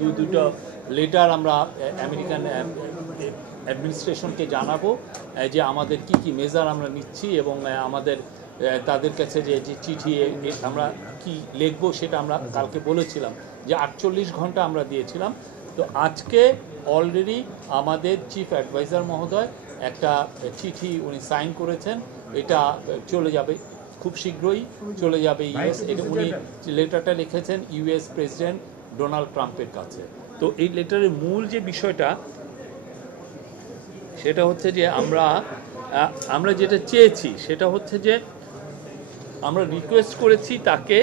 দুটো লেটার আমরা আমেরিকান অ্যাডমিনিস্ট্রেশনকে জানাবো যে আমাদের কি কি মেজার আমরা নিচ্ছি এবং আমাদের তাদের কাছে যে চিঠি আমরা কি লিখবো সেটা আমরা কালকে বলেছিলাম যে 48 ঘন্টা আমরা দিয়েছিলাম। তো আজকে অলরেডি আমাদের চিফ অ্যাডভাইজার মহোদয় একটা চিঠি উনি সাইন করেছেন, এটা চলে যাবে খুব শীঘ্রই চলে যাবে ইউএস। এটা উনি লেটারটা লিখেছেন ইউএস প্রেসিডেন্ট ডোনাল্ড ট্রাম্পের কাছে। তো এই লেটারের মূল যে বিষয়টা সেটা হচ্ছে যে আমরা যেটা চেয়েছি সেটা হচ্ছে যে আমরা রিকোয়েস্ট করেছি তাকে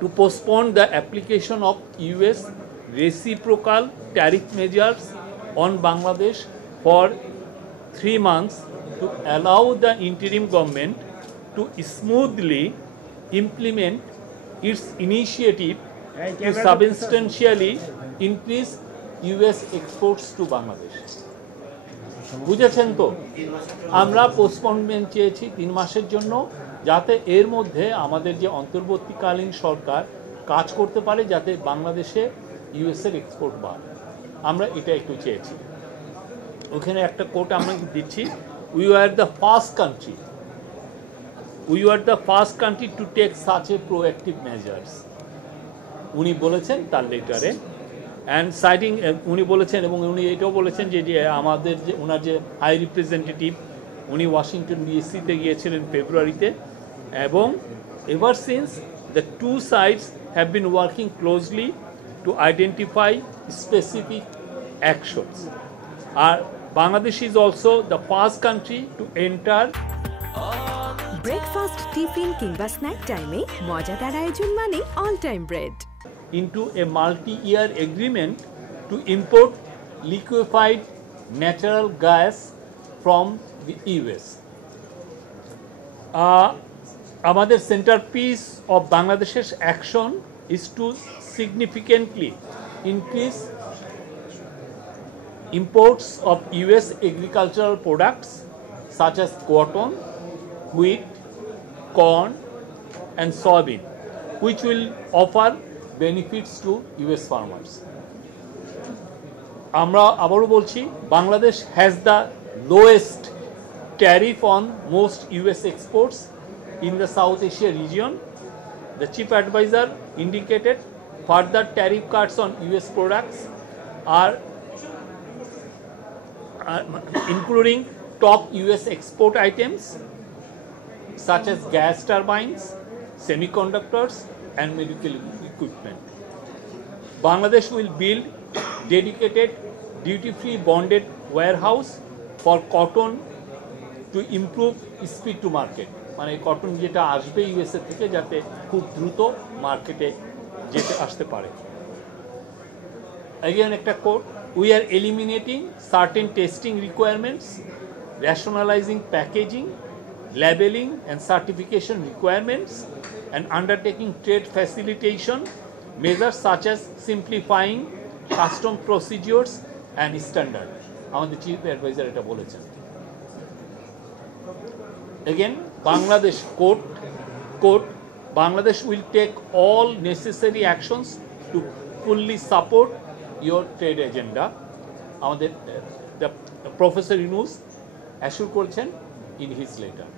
to postpone the application of US reciprocal tariff measures on Bangladesh for 3 months to allow the interim government to smoothly implement its initiative to substantially increase US exports to Bangladesh. বুঝেছেন তো, আমরা পোস্টপোনমেন্ট চেয়েছি 3 মাসের জন্য, যাতে এর মধ্যে আমাদের যে অন্তর্বর্তীকালীন সরকার কাজ করতে পারে যাতে বাংলাদেশে ইউএসের এক্সপোর্ট বাড়ে। আমরা এটা একটু চেয়েছি। ওখানে একটা কোট আমরা দিচ্ছি, we are the first country to take such a proactive measures উনি বলেছেন তার লেটারে। অ্যান্ড সাইটিং উনি বলেছেন এবং উনি এটাও বলেছেন যে আমাদের যে ওনার যে হাই রিপ্রেজেন্টেটিভ উনি ওয়াশিংটন ডিসিতে গিয়েছিলেন ফেব্রুয়ারিতে, এবং ever since the two sides have been working closely to identify specific actions. আর Bangladesh is also the first country to enter breakfast, tiffin কিংবা স্ন্যাক টাইমে মজাদার আয়োজন মানে all time bread into a multi-year agreement to import liquefied natural gas from the US. আমাদের centerpiece of Bangladesh's action is to significantly increase imports of US agricultural products such as cotton, wheat, corn and soybean, which will offer benefits to US farmers. আমরা আবারও বলছি, Bangladesh has the lowest tariff on most US exports in the South Asia region. The chief advisor indicated further tariff cuts on US products are including top US export items such as gas turbines, semiconductors and medical equipment. Bangladesh will build dedicated duty-free bonded warehouse for cotton to improve speed to market. মানে cotton যেটা আসবে USA থেকে যাতে খুব দ্রুত মার্কেটে আসতে পারে। Again একটা coat, we are eliminating certain testing requirements, rationalizing packaging, labeling and certification requirements, and undertaking trade facilitation measures such as simplifying custom procedures and standard. আমাদের চিফ অ্যাডভাইজার এটা বলেছেন। Again, Bangladesh Bangladesh will take all necessary actions to fully support your trade agenda. আমাদের professor Yunus assure করেছেন in his letter.